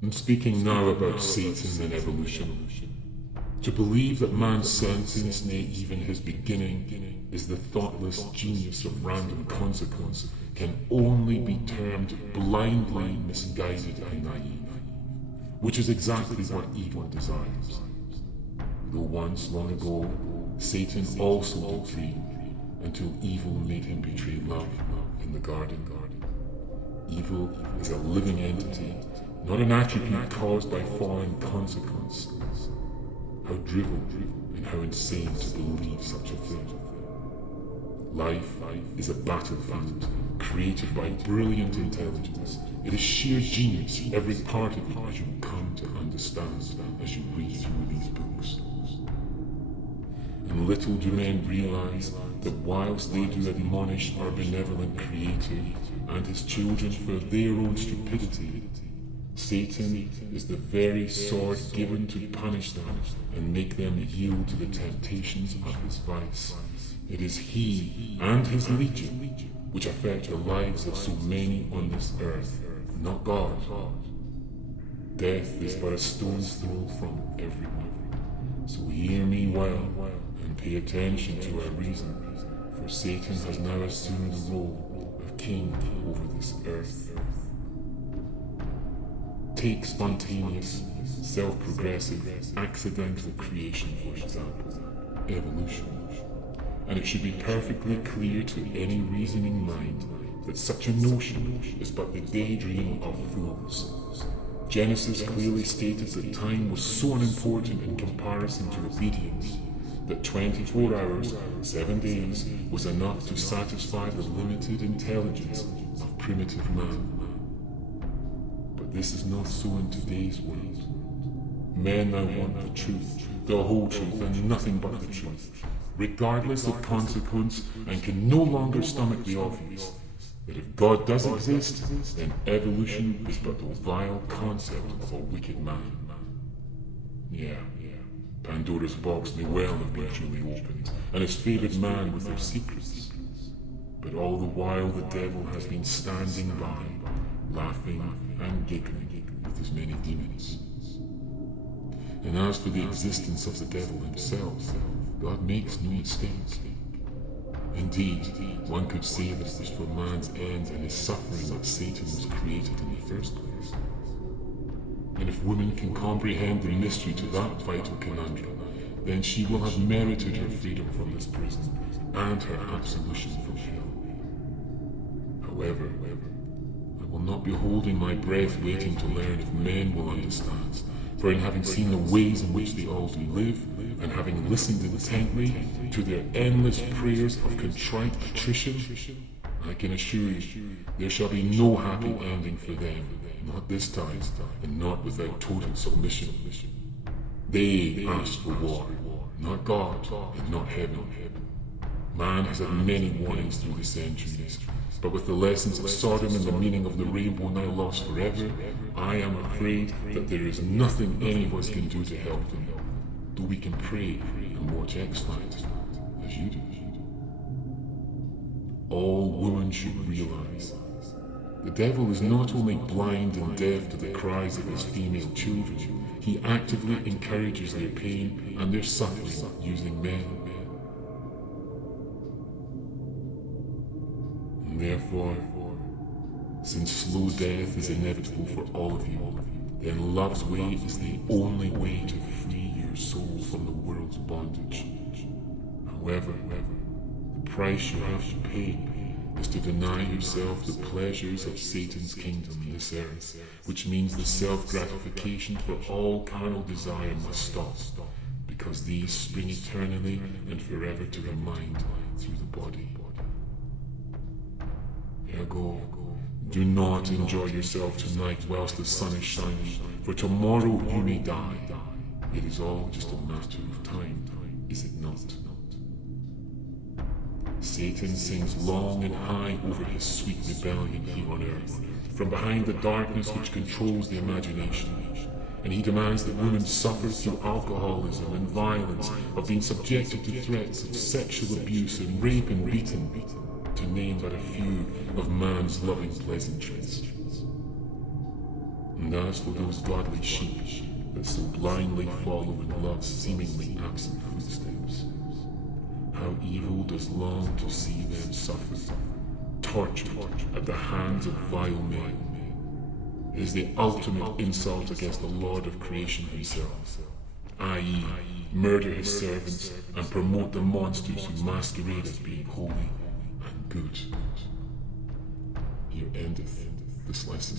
I'm speaking now about Satan and evolution. To believe that man's sentence, nay even his beginning, is the thoughtless genius of random consequence can only be termed blindly misguided and naive, which is exactly what evil desires. Though once, long ago, Satan also decreed, until evil made him betray love in the garden. Evil is a living entity, not an attribute caused by fallen consequence. How drivel and how insane to believe such a thing. Life is a battlefield created by brilliant intelligence. It is sheer genius, every part of it, as you come to understand as you read through these books. And little do men realize that whilst they do admonish our benevolent Creator and his children for their own stupidity, Satan is the very sword given to punish them and make them yield to the temptations of his vice. It is he and his legion which affect the lives of so many on this earth, not God. Death is but a stone's throw from everyone. So hear me well and pay attention to our reason, for Satan has now assumed the role of king over this earth. Take spontaneous, self-progressive, accidental creation, for example, evolution. And it should be perfectly clear to any reasoning mind that such a notion is but the daydream of fools. Genesis clearly stated that time was so unimportant in comparison to obedience that 24 hours, 7 days, was enough to satisfy the limited intelligence of primitive man. But this is not so in today's world. Men now want the truth, the whole truth, and nothing but the truth, regardless of consequence, and can no longer stomach the obvious, that if God does exist, then evolution is but the vile concept of a wicked man. Yeah, Pandora's box may well have been duly opened, and his favoured man with their secrets. But all the while the devil has been standing by, laughing and giggling with his many demons. And as for the existence of the devil himself, God makes no mistake. Indeed, one could say that it was for man's end and his suffering that Satan was created in the first place. And if woman can comprehend the mystery to that vital conundrum, then she will have merited her freedom from this prison and her absolution from hell. However, I will not be holding my breath waiting to learn if men will understand, for in having seen the ways in which they all do live, and having listened intently to their endless prayers of contrite attrition, I can assure you there shall be no happy ending for them, not this time, and not without total submission. They asked for war, not God, and not heaven. Man has had many warnings through the centuries, but with the lessons of Sodom and the meaning of the rainbow now lost forever, I am afraid that there is nothing any of us can do to help them, though we can pray and watch X-Files, as you do. All women should realize the devil is not only blind and deaf to the cries of his female children, he actively encourages their pain and their suffering using men. And therefore, since slow death is inevitable for all of you, then love's way is the only way to free your soul from the world's bondage. However, the price you have to pay is to deny yourself the pleasures of Satan's kingdom in this earth, which means the self-gratification for all carnal desire must stop, because these spring eternally and forever to the mind through the body. Ergo, do not enjoy yourself tonight whilst the sun is shining, for tomorrow you may die. It is all just a matter of time, is it not? Satan sings long and high over his sweet rebellion here on earth, from behind the darkness which controls the imagination, and he demands that women suffer through alcoholism and violence, of being subjected to threats of sexual abuse and rape and beating, to name but a few of man's loving pleasantries. And as for those godly sheep that so blindly follow in love's seemingly absent footsteps, how evil does long to see them suffer, tortured at the hands of vile men. It is the ultimate insult against the Lord of creation himself, i.e., murder his servants and promote the monsters who masquerade as being holy and good. Here endeth this lesson.